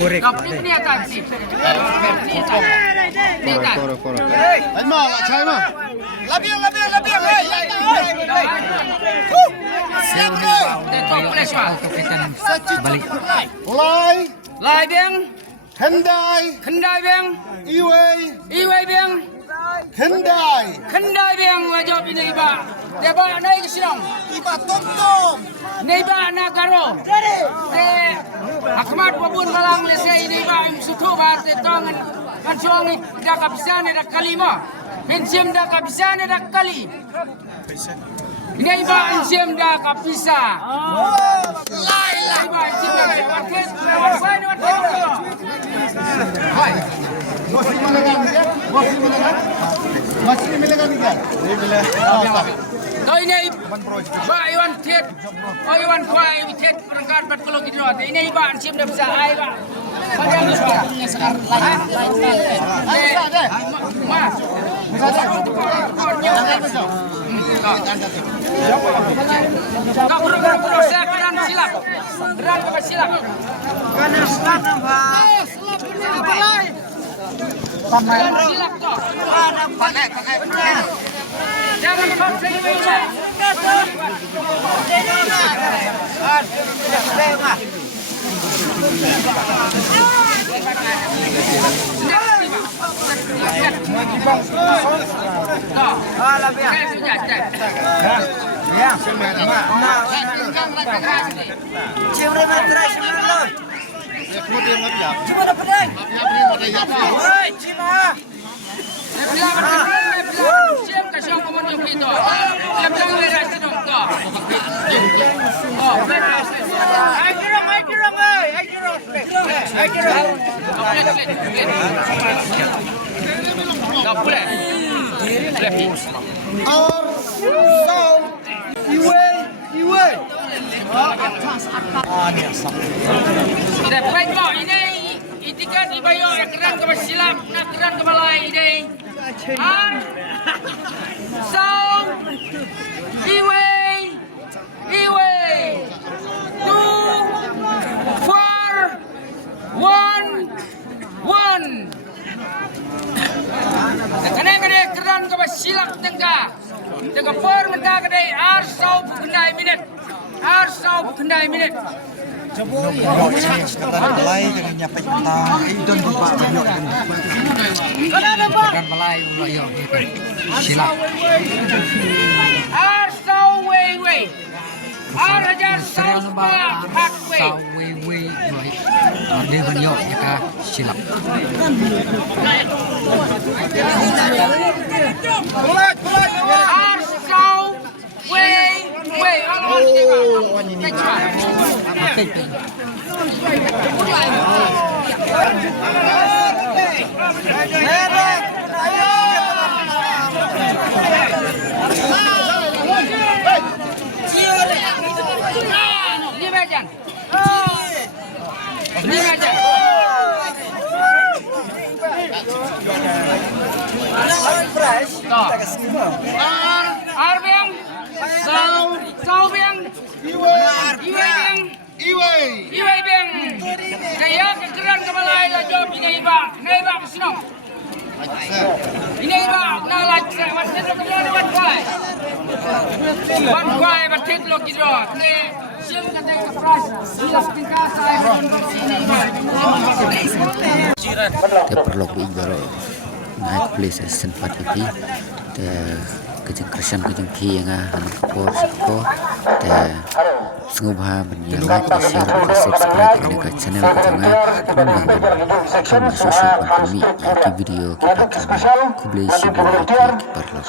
Korek. Lai beng, Kendai, kendai beng, iwei beng, kendai beng wajib ini iba. Dia bawa naik ke sini. Iba tom-tom. Neiba na garo. Te akmat babun kalang lese ini ba im sutu ba te tongan kan suang da kapisane da kalima. Pensiam da kapisane da kali. Neiba pensiam da kapisa. Lai ba pensiam da market. Warsai market. Hai. Masih milegan dia. Kau ini ba iwan tet, iwan kuai tet perangkat 40 kilo. Ini iba ansim dah bisa ai ba. Macam ni sebabnya sekarang lain. Mas. Kau kurang saya kanan silap. Berat ke silap. Kanan silap nampak. Kanan silap tu. Pakai. Jangan paksa meja. Siap kasih orang komunikasi itu. Siap jangan leras itu. Oh, beres. Ai kirong. Tak boleh. Our sound, iwe. Dapat kok ini itikan ibayo keran ke silap, nak keran ke balai ini. An sound iwe 2 4 1 1. Kadang-kadang keran ke silap tengah. Tengah por mentah kadang arsau kendai minit. Balai jangan nyampe tentang idon buka banyak kan. Kan balai ulah yo silap. Arsau wei. Araja sau hak wei. Sau wei mai. Dia banyak ka silap. Arsau wei. Oh, ini Iwe beng. Kaya kekeran kemalai la job ini iba kesenong. Ini iba na la wasit lo kilo wan kuai batit lo kilo. Ne siam kata ke pras silap tingkah saya konversi ini iba. Perlok igaro naik place sempat itu kejeng kerjaan yang anak por seko sengubah like share dan subscribe ke channel kejengah dan kami sosial kami ke video kita kami kubli sibuk perlok